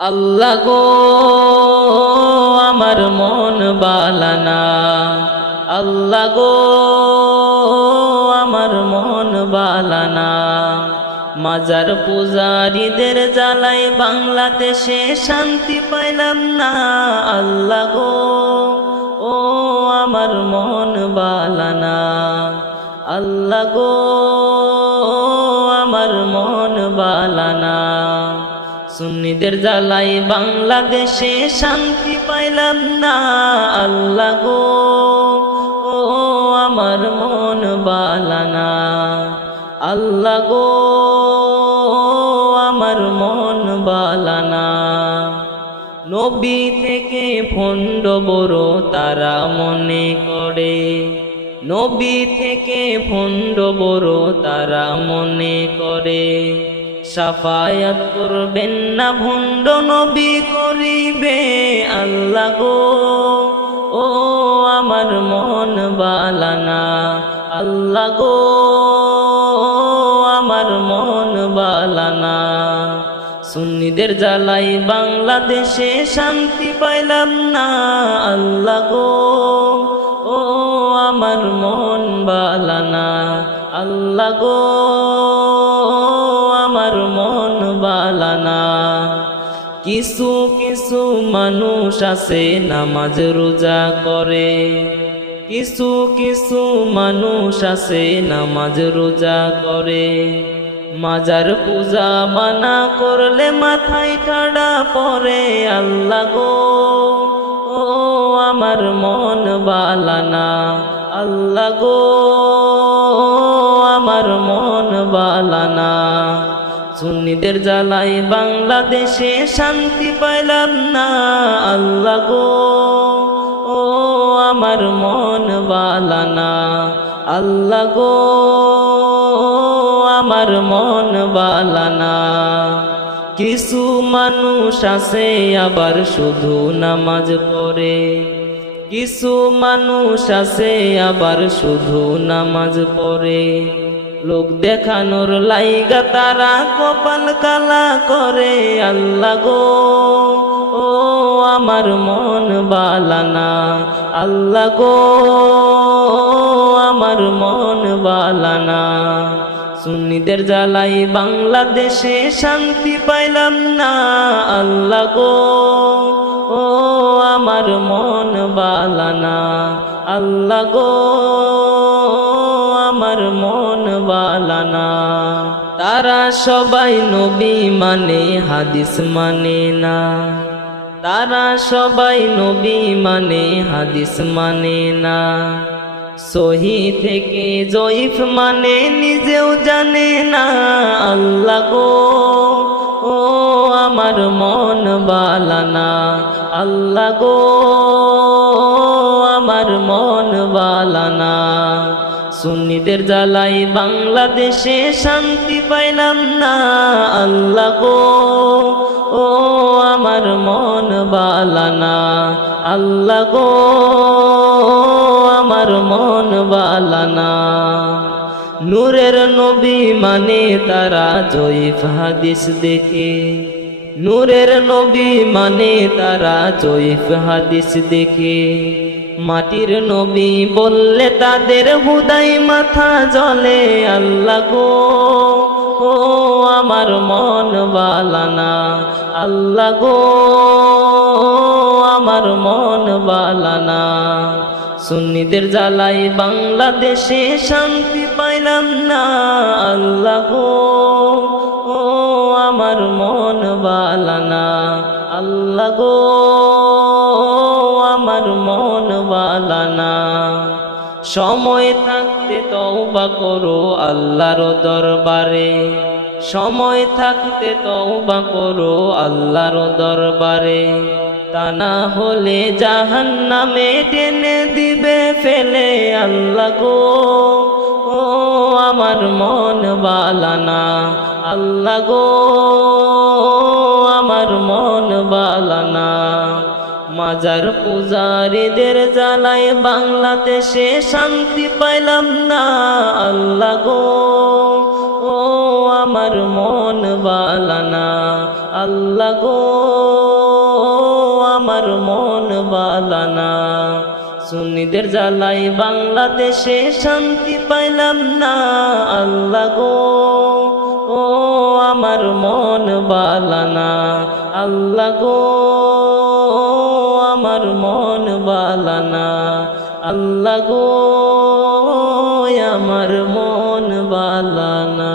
আল্লাহ গো, আমার মন বালানা আল্লাহ গো, আমার মন বালানা মাজার পূজারীদের জ্বালাই বাংলাদেশে শান্তি পাইলাম না। আল্লাহ গো, ও আমার মন বালানা আল্লাহ গো সুন্নিদের জ্বালাই বাংলাদেশে শান্তি পাইলাম না, আল্লাহ গো। ও আমার মন বালানা আল্লাহ গো। আমার মন বালানা নবী থেকে ফন্ড বড় তারা মনে করে। নবী থেকে ফন্ড বড় তারা মনে করে। সাফায়াত করবেন না ভণ্ড নবী করিবে আল্লাহ গো। ও আমার মন বালানা, আল্লাহ গো। আমার মন বালানা। সুন্নিদের জ্বালাই বাংলাদেশে শান্তি পাইলাম না, আল্লাহ গো। ও আমার মন বালানা, আল্লাহ গো। কিছু কিছু মানুষ আছে, নামাজ রোজা করে। কিছু কিছু মানুষ আছে, নামাজ রোজা করে। মাজার পূজা বানা করলে মাথায় ঠাডা পরে, আল্লাহ গো, ও আমার মন বালানা আল্লাহ গো। সুন্নিদের জ্বালাই বাংলাদেশে শান্তি পাইলাম না। আল্লাহ গো, ও আমার মন বালানা আল্লাহ গো, আমার মন বালানা কিছু মানুষ আছে আবার শুধু নামাজ পড়ে। কিছু মানুষ আছে আবার শুধু নামাজ পড়ে। লোক দেখানোর লাইগা তারা কপাল কালা করে, আল্লাহ গো। ও আমার মন বালানা আল্লাহ গো। আমার মন বালানা সুন্নিদের জ্বালাই বাংলাদেশে শান্তি পাইলাম না, আল্লাহ গো। ও আমার মন বালানা আল্লাহ গো। আমার মন বালানা তারা সবাই নবী মানে হাদিস মানে না। তারা সবাই নবী মানে হাদিস মানে না। সহি থেকে জয়ীফ মানে নিজেও জানে না। আল্লাহ গো, ও আমার মন বালানা আল্লাহ গো আমার মন বালানা সুন্নিদের জ্বালাই বাংলাদেশে শান্তি পাইলাম না। আল্লাহ গো, ও আমার মন বালানা আল্লাহ গো, আমার মন বালানা নূরের নবী মানে তারা জয়ীফ হাদিস দেখে। নূরের নবী মানে তারা জয়ীফ হাদিস দেখে। মাটির নবী বললে তাদের হুদাই মাথা জলে আল্লাহ গো, ও আমার মন বালানা আল্লাহ গো, আমার মন বালানা সুন্নিদের জ্বালাই বাংলাদেশে শান্তি পাইলাম না, আল্লাহ গো, ও আমার মন বালানা আল্লাহ গো বালানা সময় থাকতে তওবা করো আল্লাহর দরবারে। সময় থাকতে তওবা করো আল্লাহর দরবারে। তা না হলে জাহান নামে টেনে দিবে ফেলে আল্লাহ গো। ও আমার মন বালানা আল্লাহ গো। আমার মন বালানা মাজার পূজারীদের জ্বালায় বাংলাদেশে শান্তি পাইলাম না, আল্লাহ গো। ও আমার মন বালানা আল্লাহ গো। আমার মন বালানা সুন্নিদের জ্বালাই বাংলাদেশে শান্তি পাইলাম না, আল্লাহ গো। ও আমার মন বালানা আল্লাহ গো। মন বালানা আল্লাহ গো আমার মন বালানা